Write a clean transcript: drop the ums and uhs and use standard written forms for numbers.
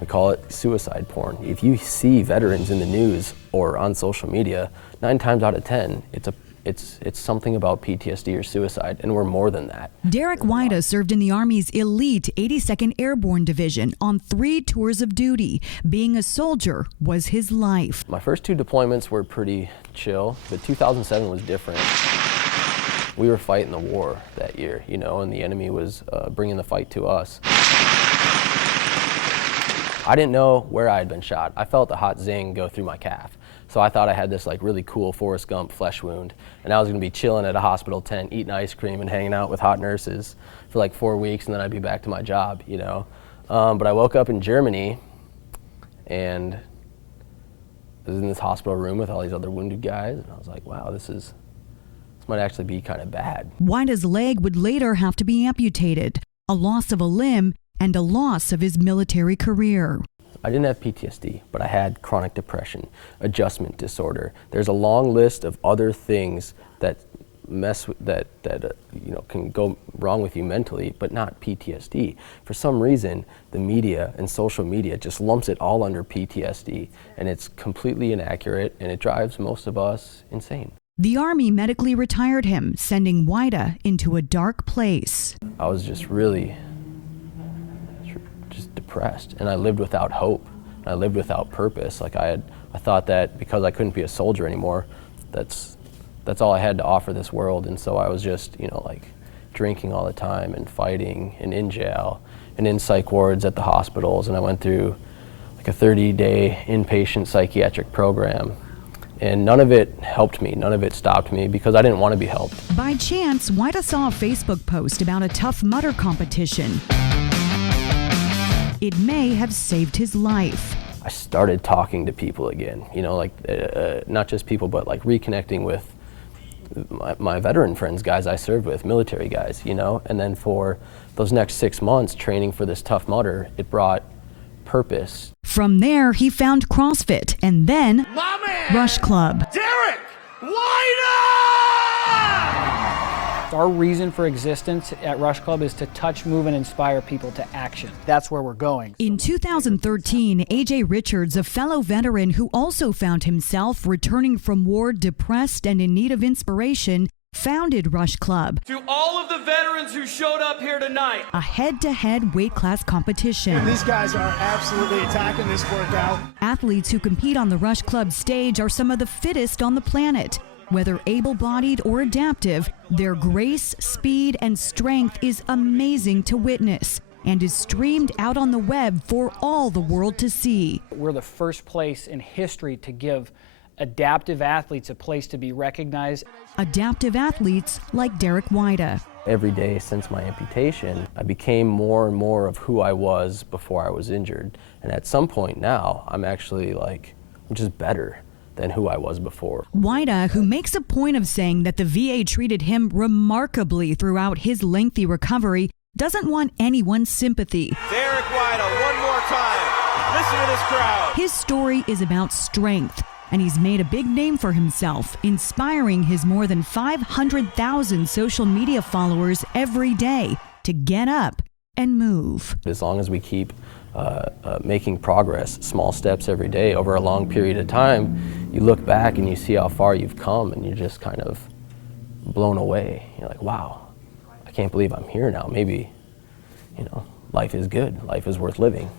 We call it suicide porn. If you see veterans in the news or on social media, 9 times out of 10, it's something about PTSD or suicide, and we're more than that. Derek Weida served in the Army's elite 82nd Airborne Division on 3 tours of duty. Being a soldier was his life. My first 2 deployments were pretty chill, but 2007 was different. We were fighting the war that year, you know, and the enemy was bringing the fight to us. I didn't know where I had been shot. I felt a hot zing go through my calf. So I thought I had this like really cool Forrest Gump flesh wound, and I was gonna be chilling at a hospital tent, eating ice cream and hanging out with hot nurses for like 4 weeks, and then I'd be back to my job, you know. But I woke up in Germany, and I was in this hospital room with all these other wounded guys, and I was like, wow, this might actually be kind of bad. Weida's leg would later have to be amputated, a loss of a limb, and a loss of his military career. I didn't have PTSD, but I had chronic depression, adjustment disorder. There's a long list of other things that you know, can go wrong with you mentally, but not PTSD. For some reason, the media and social media just lumps it all under PTSD, and it's completely inaccurate, and it drives most of us insane. The Army medically retired him, sending Weida into a dark place. I was just really depressed, and I lived without hope. I lived without purpose. Like I thought that because I couldn't be a soldier anymore, that's all I had to offer this world. And so I was just, you know, like drinking all the time and fighting and in jail and in psych wards at the hospitals. And I went through like a 30-day inpatient psychiatric program. And none of it helped me, none of it stopped me, because I didn't want to be helped. By chance, Weida saw a Facebook post about a Tough Mudder competition. It may have saved his life. I started talking to people again, you know, like not just people, but like reconnecting with my veteran friends, guys I served with, military guys, you know. And then for those next 6 months training for this Tough Mudder, it brought purpose. From there, he found CrossFit and then Rush Club. Derek Weida! Our reason for existence at Rush Club is to touch, move, and inspire people to action. That's where we're going. In 2013, A.J. Richards, a fellow veteran who also found himself returning from war depressed and in need of inspiration, founded Rush Club. To all of the veterans who showed up here tonight, a head-to-head weight class competition. These guys are absolutely attacking this workout. Athletes who compete on the Rush Club stage are some of the fittest on the planet. Whether able-bodied or adaptive, their grace, speed, and strength is amazing to witness and is streamed out on the web for all the world to see. We're the first place in history to give adaptive athletes a place to be recognized. Adaptive athletes like Derek Weida. Every day since my amputation, I became more and more of who I was before I was injured. And at some point now, I'm actually like, I'm just better than who I was before. Weida, who makes a point of saying that the VA treated him remarkably throughout his lengthy recovery, doesn't want anyone's sympathy. Derek Weida, one more time. Listen to this crowd. His story is about strength, and he's made a big name for himself, inspiring his more than 500,000 social media followers every day to get up and move. As long as we keep making progress, small steps every day over a long period of time, you look back and you see how far you've come, and you're just kind of blown away. You're like, wow, I can't believe I'm here now. Maybe, you know, life is good. Life is worth living.